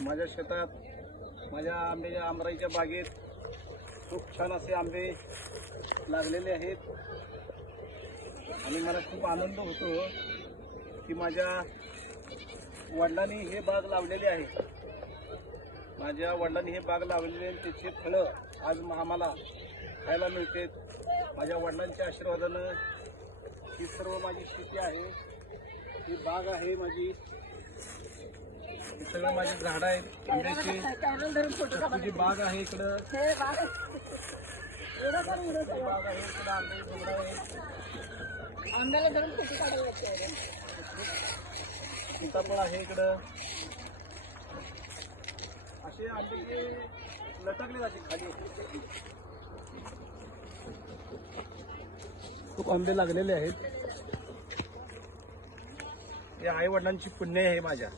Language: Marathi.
माझ्या शेतात, माझ्या आंब्याच्या आमराईच्या बागेत खूप छान असे आंबे लागलेले आहेत आणि मला खूप आनंद होतो की माझ्या वडिलांनी हे बाग लावलेले आहे. माझ्या वडिलांनी हे बाग लावलेले आणि त्याचे फळं आज आम्हाला खायला मिळते. माझ्या वडिलांच्या आशीर्वादानं ही सर्व माझी शेती आहे, ही बाग आहे माझी, हे सगळं माझी झाडं आहेत आंब्याची. तुझी बाग आहे इकडं, बाग आहे इकडं, आंबे डोंगर आहेत, आंब्याला धरून फोटो काढायला लागते. सीताफळ आहे इकडं. असे आंबे लटकले जाते खाली, खूप आंबे लागलेले आहेत. हे आई वडिलांची पुण्य आहे माझ्या.